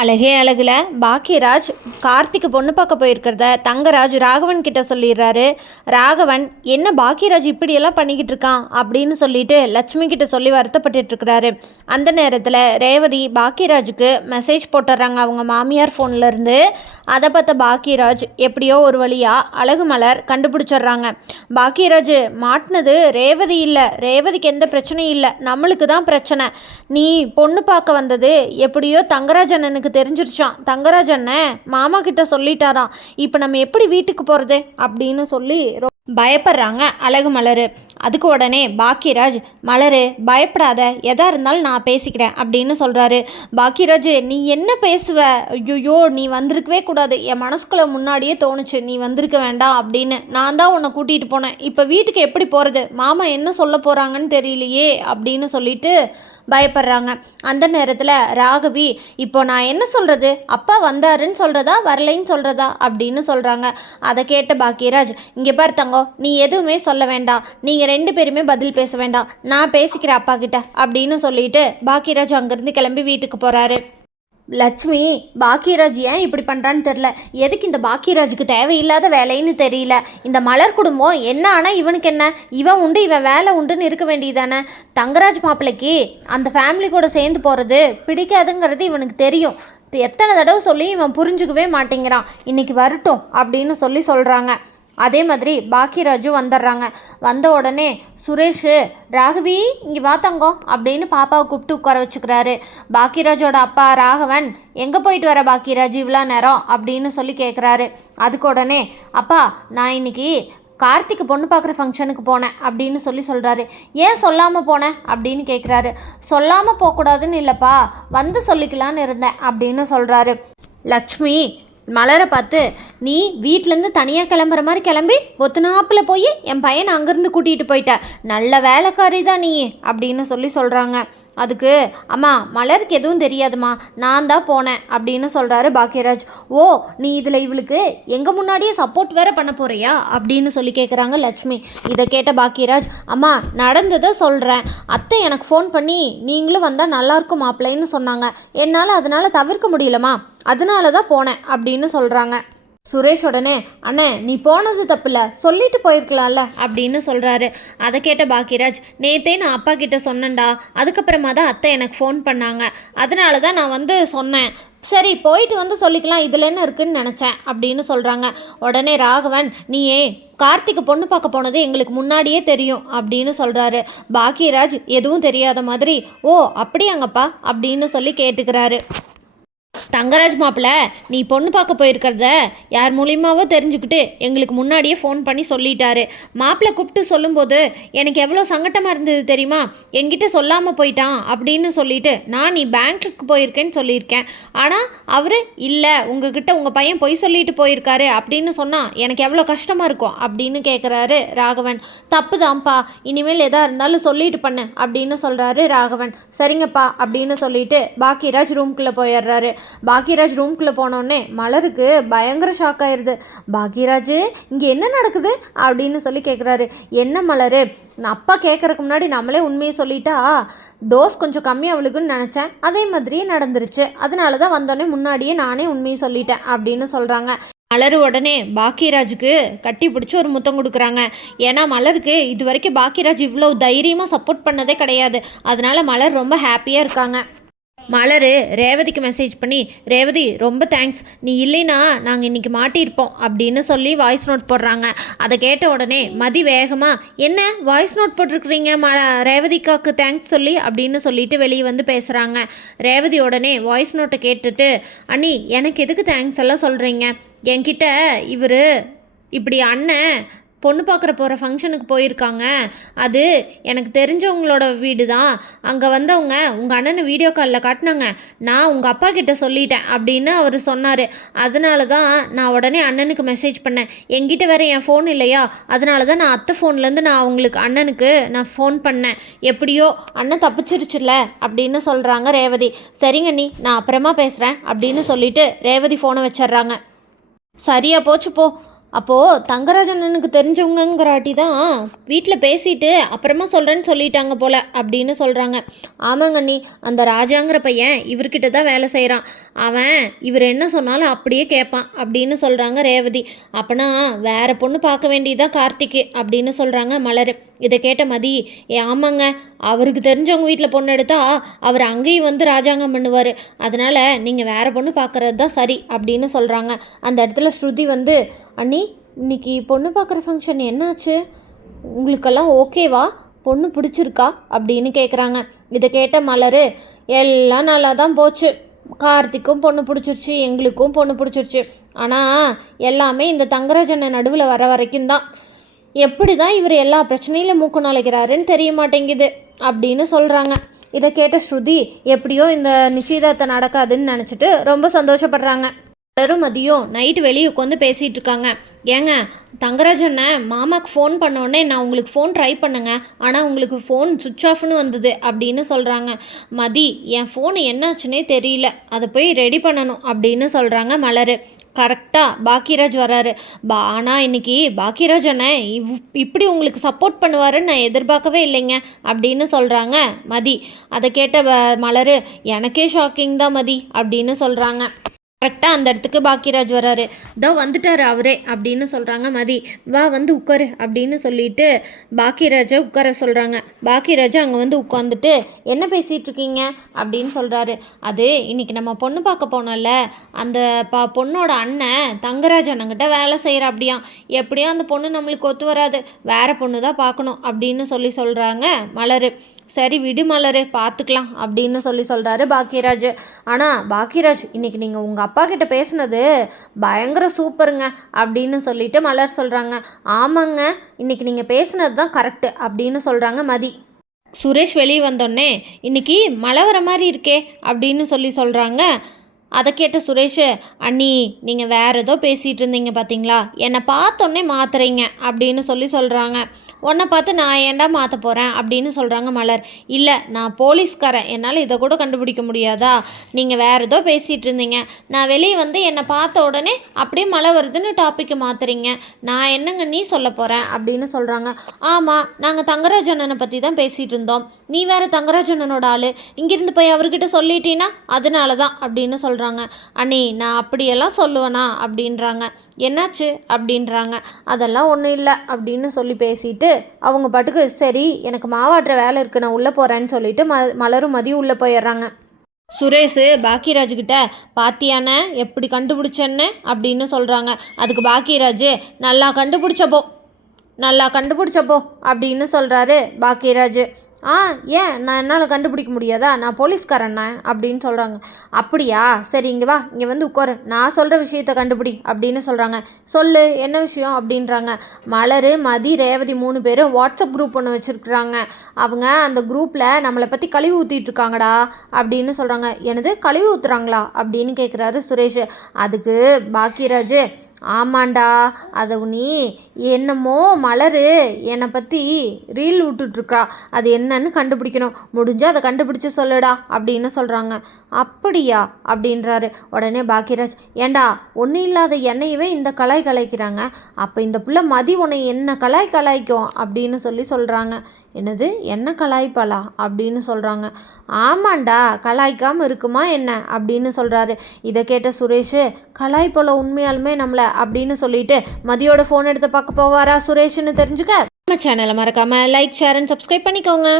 அழகே அழகுல பாக்கியராஜ் கார்த்திக்கு பொண்ணு பார்க்க போயிருக்கிறத தங்கராஜ் ராகவன் கிட்ட சொல்லிடுறாரு. ராகவன் என்ன பாக்கியராஜ் இப்படியெல்லாம் பண்ணிக்கிட்டு இருக்கான் அப்படின்னு சொல்லிட்டு லட்சுமி கிட்ட சொல்லி வருத்தப்பட்டு இருக்கிறாரு. அந்த நேரத்தில் ரேவதி பாக்கியராஜுக்கு மெசேஜ் போட்டுடுறாங்க அவங்க மாமியார் ஃபோன்லேருந்து. அதை பார்த்த பாக்கியராஜ் எப்படியோ ஒரு வழியாக அழகு மலர் கண்டுபிடிச்சிட்றாங்க. பாக்கியராஜ் மாட்டினது ரேவதி இல்லை, ரேவதிக்கு எந்த பிரச்சனையும் இல்லை, நம்மளுக்கு தான் பிரச்சனை. நீ பொண்ணு பார்க்க வந்தது எப்படியோ தங்கராஜ் அண்ணனுக்கு தெரிஞ்சிருச்சான், தங்கராஜ் அண்ணன் மாமா கிட்ட சொல்லிட்டாராம், இப்போ நம்ம எப்படி வீட்டுக்கு போகிறது அப்படின்னு சொல்லி பயப்படுறாங்க அழகு மலர். அதுக்கு உடனே பாக்கியராஜ், மலர் பயப்படாத, எதாக இருந்தாலும் நான் பேசிக்கிறேன் அப்படின்னு சொல்கிறாரு. பாக்கியராஜ், நீ என்ன பேசுவ, ஐயோ நீ வந்திருக்கவே கூடாது, என் மனசுக்குள்ளே முன்னாடியே தோணுச்சு நீ வந்திருக்க வேண்டாம் அப்படின்னு, நான் தான் உன்னை கூட்டிகிட்டு போனேன், இப்போ வீட்டுக்கு எப்படி போகிறது, மாமா என்ன சொல்ல போகிறாங்கன்னு தெரியலையே அப்படின்னு சொல்லிட்டு பயப்படுறாங்க. அந்த நேரத்தில் ராகவி, இப்போ நான் என்ன சொல்கிறது, அப்பா வந்தாருன்னு சொல்கிறதா வரலைன்னு சொல்கிறதா அப்படின்னு சொல்கிறாங்க. அதை கேட்ட பாக்கியராஜ், இங்கே பாரு தங்கம், நீ எதுவுமே சொல்ல வேண்டாம், நீங்கள் ரெண்டு பேருமே பதில் பேச வேண்டாம், நான் பேசிக்கிறேன் அப்பா கிட்ட அப்படின்னு சொல்லிட்டு பாக்கியராஜ் அங்கேருந்து கிளம்பி வீட்டுக்கு போகிறாரு. லட்சுமி, பாக்கியராஜ் ஏன் இப்படி பண்ணுறான்னு தெரில, எதுக்கு இந்த பாக்கியராஜுக்கு தேவையில்லாத வேலைன்னு தெரியல. இந்த மலர் குடும்பம் என்ன ஆனால் இவனுக்கு என்ன, இவன் உண்டு இவன் வேலை உண்டுன்னு இருக்க வேண்டியதானே. தங்கராஜ் மாப்பிள்ளைக்கு அந்த ஃபேமிலி கூட சேர்ந்து போகிறது பிடிக்காதுங்கிறது இவனுக்கு தெரியும். எத்தனை தடவை சொல்லி இவன் புரிஞ்சுக்கவே மாட்டேங்கிறான், இன்றைக்கி வரட்டும் அப்படின்னு சொல்கிறாங்க. அதே மாதிரி பாக்கியராஜும் வந்துடுறாங்க. வந்த உடனே சுரேஷ், ராகவி இங்கே வா தங்கம் அப்படின்னு பாப்பாவை கூப்பிட்டு உட்கார வச்சுக்கிறாரு. பாக்கியராஜோட அப்பா ராகவன், எங்கே போயிட்டு வர பாக்கியராஜ் இவ்வளோ நேரம் அப்படின்னு சொல்லி கேட்குறாரு. அதுக்கு உடனே, அப்பா நான் இன்னைக்கு கார்த்திக்கு பொண்ணு பார்க்குற ஃபங்க்ஷனுக்கு போனேன் அப்படின்னு சொல்கிறாரு. ஏன் சொல்லாமல் போனேன் அப்படின்னு கேட்குறாரு. சொல்லாமல் போகக்கூடாதுன்னு இல்லைப்பா, வந்து சொல்லிக்கலான்னு இருந்தேன் அப்படின்னு சொல்கிறாரு. லக்ஷ்மி மலரை பார்த்து, நீ வீட்டிலேருந்து தனியாக கிளம்புற மாதிரி கிளம்பி ஒத்துனாப்பில் போய் என் பையனை அங்கேருந்து கூட்டிகிட்டு போயிட்ட, நல்ல வேலைக்காரி தான் நீ அப்படின்னு சொல்கிறாங்க. அதுக்கு, அம்மா மலருக்கு எதுவும் தெரியாதுமா, நான் தான் போனேன் அப்படின்னு சொல்கிறாரு பாக்கியராஜ். ஓ, நீ இதில் இவளுக்கு எங்கள் முன்னாடியே சப்போர்ட் வேறு பண்ண போகிறியா அப்படின்னு கேட்குறாங்க லட்சுமி. இதை கேட்ட பாக்கியராஜ், அம்மா நடந்ததை சொல்கிறேன், அத்தை எனக்கு ஃபோன் பண்ணி நீங்களும் வந்தால் நல்லாயிருக்கும் மாப்பிள்ளைன்னு சொன்னாங்க, என்னால் அதனால் தவிர்க்க முடியலம்மா, அதனால தான் போனேன் அப்படின்னு சொல்கிறாங்க. சுரேஷ் உடனே, அண்ணே நீ போனது தப்பில்ல, சொல்லிட்டு போயிருக்கலாம்ல அப்படின்னு சொல்கிறாரு. அதை கேட்ட பாக்கியராஜ், நேற்றே நான் அப்பா கிட்ட சொன்னேன்டா, அதுக்கப்புறமா தான் அத்தை எனக்கு ஃபோன் பண்ணாங்க, அதனால தான் நான் சொன்னேன், சரி போயிட்டு சொல்லிக்கலாம், இதில் என்ன இருக்குன்னு நினச்சேன் அப்படின்னு சொல்கிறாங்க. உடனே ராகவன், நீயே கார்த்திக்கு பொண்ணு பார்க்க போனது எங்களுக்கு முன்னாடியே தெரியும் அப்படின்னு சொல்கிறாரு. பாக்கியராஜ் எதுவும் தெரியாத மாதிரி, ஓ அப்படியாங்கப்பா அப்படின்னு கேட்டுக்கிறாரு. தங்கராஜ் மாப்பிள்ள, நீ பொண்ணு பார்க்க போயிருக்கிறத யார் மூலியமாவோ தெரிஞ்சுக்கிட்டு எங்களுக்கு முன்னாடியே ஃபோன் பண்ணி சொல்லிட்டாரு. மாப்பிள்ளை கூப்பிட்டு சொல்லும்போது எனக்கு எவ்வளோ சங்கட்டமாக இருந்தது தெரியுமா, என்கிட்ட சொல்லாமல் போயிட்டான் அப்படின்னு சொல்லிட்டு நான் நீ பேங்க்குக்கு போயிருக்கேன்னு சொல்லியிருக்கேன், ஆனால் அவர் இல்லை உங்ககிட்ட உங்கள் பையன் பொய் சொல்லிட்டு போயிருக்காரு அப்படின்னு சொன்னால் எனக்கு எவ்வளோ கஷ்டமாக இருக்கும் அப்படின்னு கேட்குறாரு ராகவன். தப்பு தான்ப்பா, இனிமேல் எதாக இருந்தாலும் சொல்லிட்டு பண்ணு அப்படின்னு சொல்கிறாரு ராகவன். சரிங்கப்பா அப்படின்னு சொல்லிட்டு பாக்கியராஜ் ரூம்குள்ளே போயிடுறாரு. பாக்கியராஜ் ரூம்குள்ளே போனோடனே மலருக்கு பயங்கர ஷாக் ஆயிடுது. பாக்கியராஜ் இங்கே என்ன நடக்குது அப்படின்னு கேட்குறாரு. என்ன மலர், அப்பா கேட்குறதுக்கு முன்னாடி நம்மளே உண்மையை சொல்லிட்டா டோஸ் கொஞ்சம் கம்மி அவளுக்குன்னு நினச்சேன், அதே மாதிரியே நடந்துருச்சு, அதனால தான் வந்தோடனே முன்னாடியே நானே உண்மையை சொல்லிட்டேன் அப்படின்னு சொல்கிறாங்க. மலர் உடனே பாக்கியராஜுக்கு கட்டி பிடிச்சி ஒரு முத்தம் கொடுக்குறாங்க. ஏன்னா மலருக்கு இது வரைக்கும் பாக்கியராஜ் இவ்வளோ தைரியமாக சப்போர்ட் பண்ணதே கிடையாது, அதனால மலர் ரொம்ப ஹாப்பியாக இருக்காங்க. மலர் ரேவதிக்கு மெசேஜ் பண்ணி, ரேவதி ரொம்ப தேங்க்ஸ், நீ இல்லைனா நாங்கள் இன்றைக்கி மாட்டியிருப்போம் அப்படின்னு வாய்ஸ் நோட் போடுறாங்க. அதை கேட்ட உடனே மதி வேகமாக, என்ன வாய்ஸ் நோட் போட்டிருக்கிறீங்க ரேவதிக்காக்கு தேங்க்ஸ் அப்படின்னு சொல்லிட்டு வெளியே பேசுகிறாங்க. ரேவதி உடனே வாய்ஸ் நோட்டை கேட்டுட்டு, அண்ணி எனக்கு எதுக்கு தேங்க்ஸ் எல்லாம் சொல்கிறீங்க, என்கிட்ட இவர் இப்படி அண்ணன் பொண்ணு பார்க்குற போகிற ஃபங்க்ஷனுக்கு போயிருக்காங்க, அது எனக்கு தெரிஞ்சவங்களோட வீடு தான், அங்கே வந்தவங்க உங்கள் அண்ணனை வீடியோ காலில் காட்டினாங்க, நான் உங்கள் அப்பா கிட்ட சொல்லிட்டேன் அப்படின்னு அவர் சொன்னார், அதனால தான் நான் உடனே அண்ணனுக்கு மெசேஜ் பண்ணேன், என்கிட்ட வேறு என் ஃபோன் இல்லையா, அதனால தான் நான் அத்தை ஃபோன்லேருந்து நான் அவங்களுக்கு அண்ணனுக்கு நான் ஃபோன் பண்ணேன், எப்படியோ அண்ணன் தப்பிச்சிருச்சுல்ல அப்படின்னு சொல்கிறாங்க ரேவதி. சரிங்க நீ, நான் அப்புறமா பேசுகிறேன் அப்படின்னு சொல்லிட்டு ரேவதி ஃபோனை வச்சிட்றாங்க. சரியா போச்சு போ அப்போது தங்கராஜ் அண்ணனுக்கு தெரிஞ்சவங்கங்கிறாட்டி தான் வீட்டில் பேசிட்டு அப்புறமா சொல்கிறேன்னு சொல்லிட்டாங்க போல் அப்படின்னு சொல்கிறாங்க. ஆமாங்க அண்ணி, அந்த ராஜாங்கிற பையன் இவர்கிட்ட தான் வேலை செய்கிறான். அவன் இவர் என்ன சொன்னாலும் அப்படியே கேட்பான் அப்படின்னு சொல்கிறாங்க ரேவதி. அப்போனா வேறு பொண்ணு பார்க்க வேண்டியதான் கார்த்திக்கு அப்படின்னு சொல்கிறாங்க மலர். இதை கேட்ட மதி, ஆமாங்க, அவருக்கு தெரிஞ்சவங்க வீட்டில் பொண்ணு எடுத்தா அவர் அங்கேயும் வந்து ராஜாங்கம் பண்ணுவார். அதனால் நீங்கள் வேறு பொண்ணு பார்க்குறது தான் சரி அப்படின்னு சொல்கிறாங்க. அந்த இடத்துல ஸ்ருதி வந்து, அண்ணி இன்னைக்கு பொண்ணு பார்க்குற ஃபங்க்ஷன் என்னாச்சு, உங்களுக்கெல்லாம் ஓகேவா, பொண்ணு பிடிச்சிருக்கா அப்படின்னு கேட்குறாங்க. இதை கேட்ட மலர், எல்லாம் நல்லா தான் போச்சு, கார்த்திக்கும் பொண்ணு பிடிச்சிருச்சு, எங்களுக்கும் பொண்ணு பிடிச்சிருச்சு. ஆனால் எல்லாமே இந்த தங்கராஜனை நடுவில் வர வரைக்கும் தான். எப்படி தான் இவர் எல்லா பிரச்சனையிலும் மூக்கு நுழைக்கிறாருன்னு தெரிய மாட்டேங்குது அப்படின்னு சொல்கிறாங்க. இதை கேட்ட ஸ்ருதி எப்படியோ இந்த நிச்சயதார்த்தம் நடக்காதுன்னு நினச்சிட்டு ரொம்ப சந்தோஷப்படுறாங்க. எல்லாரும் மதியம் நைட்டு வெளியே உட்காந்து பேசிகிட்டு இருக்காங்க. ஏங்க, தங்கராஜண்ண மாமாவுக்கு ஃபோன் பண்ணோடனே நான் உங்களுக்கு ஃபோன் ட்ரை பண்ணுங்க, ஆனால் உங்களுக்கு ஃபோன் சுவிட்ச் ஆஃப்னு வந்தது அப்படின்னு சொல்கிறாங்க. மதி, என் ஃபோனு என்னாச்சுன்னே தெரியல, அதை போய் ரெடி பண்ணணும் அப்படின்னு சொல்கிறாங்க மலர். கரெக்டாக பாக்கியராஜ் வராரு. ஆனால் இன்னைக்கு பாக்கியராஜ் அண்ணன் இப்படி உங்களுக்கு சப்போர்ட் பண்ணுவாருன்னு நான் எதிர்பார்க்கவே இல்லைங்க அப்படின்னு சொல்கிறாங்க மதி. அதை கேட்ட மலர், எனக்கே ஷாக்கிங் தான் மதி அப்படின்னு சொல்கிறாங்க. கரெக்டாக அந்த இடத்துக்கு பாக்கியராஜ் வராரு. இதோ வந்துட்டார் அவரே அப்படின்னு சொல்கிறாங்க மதி. வா வந்து உட்காரு அப்படின்னு சொல்லிட்டு பாக்கியராஜை உட்கார சொல்கிறாங்க. பாக்கியராஜ் அங்கே வந்து உட்காந்துட்டு, என்ன பேசிகிட்டு இருக்கீங்க அப்படின்னு சொல்கிறாரு. அது இன்னைக்கு நம்ம பொண்ணு பார்க்க போனோம்ல, அந்த பொண்ணோட அண்ணன் தங்கராஜ் அண்ணங்கிட்ட வேலை செய்கிற அப்படியா, எப்படியும் அந்த பொண்ணு நம்மளுக்கு ஒத்து வராது, வேறு பொண்ணு தான் பார்க்கணும் அப்படின்னு சொல்கிறாங்க மலர். சரி விடு மலர், பார்த்துக்கலாம் அப்படின்னு சொல்கிறாரு பாக்கியராஜ். ஆனால் பாக்கியராஜ், இன்றைக்கி நீங்கள் உங்கள் அப்பா கிட்ட பேசுனது பயங்கர சூப்பருங்க அப்படின்னு சொல்லிட்டு மலர் சொல்கிறாங்க. ஆமாங்க, இன்றைக்கி நீங்கள் பேசுனது தான் கரெக்டு அப்படின்னு சொல்கிறாங்க மதி. சுரேஷ் வெளியே வந்தோடனே இன்றைக்கி மழை வர மாதிரி இருக்கே அப்படின்னு சொல்கிறாங்க. அதை கேட்ட சுரேஷ், அண்ணி நீங்கள் வேறு ஏதோ பேசிகிட்டு இருந்தீங்க பார்த்தீங்களா, என்னை பார்த்தோன்னே மாத்துறீங்க அப்படின்னு சொல்கிறாங்க. உன்னை பார்த்து நான் ஏன்டா மாற்ற போகிறேன் அப்படின்னு சொல்கிறாங்க மலர். இல்லை, நான் போலீஸ்காரன், என்னால் இதை கூட கண்டுபிடிக்க முடியாதா, நீங்கள் வேறு ஏதோ பேசிகிட்டு இருந்தீங்க, நான் வெளியே வந்து என்னை பார்த்த உடனே அப்படியே மழை வருதுன்னு டாப்பிக்கை மாற்றுறீங்க, நான் என்னங்க நீ சொல்ல போகிறேன் அப்படின்னு சொல்கிறாங்க. ஆமாம், நாங்கள் தங்கராஜ் அண்ணனை பற்றி தான் பேசிகிட்டு இருந்தோம், நீ வேறு தங்கராஜ் அண்ணனோட ஆள், இங்கேருந்து போய் அவர்கிட்ட சொல்லிட்டீன்னா அதனால தான் அப்படின்னு சொல்கிறாங்க. அண்ணி நான் அப்படியெல்லாம் சொல்லுவேனா அப்படின்றாங்க. என்னாச்சு அப்படின்றாங்க. அதெல்லாம் ஒன்றும் இல்லை அப்படின்னு சொல்லி பேசிட்டு அவங்க பாட்டுக்கு, சரி எனக்கு மாவாட்டுற வேலை இருக்குது நான் உள்ளே போகிறேன்னு சொல்லிட்டு மலரும் மதியம் உள்ளே போயிடுறாங்க. சுரேஷ் பாக்கியராஜ்கிட்ட, பாத்தியானே எப்படி கண்டுபிடிச்சேன்னு அப்படின்னு சொல்கிறாங்க. அதுக்கு பாக்கியராஜ், நல்லா கண்டுபிடிச்சப்போ அப்படின்னு சொல்கிறாரு பாக்கியராஜ். ஏன் நான் என்னால் கண்டுபிடிக்க முடியாதா, நான் போலீஸ்காரண்ணா அப்படின்னு சொல்கிறாங்க. அப்படியா, சரி இங்கே வா, இங்கே வந்து உட்காரு, நான் சொல்கிற விஷயத்த கண்டுபிடி அப்படின்னு சொல்கிறாங்க. சொல்லு என்ன விஷயம் அப்படின்றாங்க. மலர், மதி, ரேவதி 3 பேரும் வாட்ஸ்அப் குரூப் ஒன்று வச்சுருக்குறாங்க. அவங்க அந்த குரூப்பில் நம்மளை பற்றி கழிவு ஊற்றிட்டு இருக்காங்கடா அப்படின்னு சொல்கிறாங்க. எனது கழிவு ஊற்றுறாங்களா அப்படின்னு கேட்குறாரு சுரேஷ். அதுக்கு பாக்கியராஜ், ஆமாண்டா, அதை நீ என்னமோ மலர் என்னை பற்றி ரீல் விட்டுட்ருக்கா, அது என்னன்னு கண்டுபிடிக்கணும், முடிஞ்சால் அதை கண்டுபிடிச்சி சொல்லுடா அப்படின்னு சொல்கிறாங்க. அப்படியா அப்படின்றாரு. உடனே பாக்கியராஜ், ஏண்டா ஒன்றும் இல்லாத என்னையவே இந்த கலாய்க்கிறாங்க, அப்போ இந்த பிள்ளை மதி உன்னை என்ன கலாய்க்கும் அப்படின்னு சொல்கிறாங்க. என்னது, என்ன கலாய்ப்பாளா அப்படின்னு சொல்கிறாங்க. ஆமாண்டா, கலாய்க்காமல் இருக்குமா என்ன அப்படின்னு சொல்கிறாரு. இதை கேட்ட சுரேஷ், கலாய்ப்பாள உண்மையாலுமே நம்மளை அப்படின்னு சொல்லிட்டு மதியோட ஃபோன் எடுத்து பார்க்க போவாரா சுரேஷ்னு தெரிஞ்சுக்க நம்ம சேனலை மறக்காமல் லைக், ஷேர் அண்ட் சப்ஸ்கிரைப் பண்ணிக்கோங்க.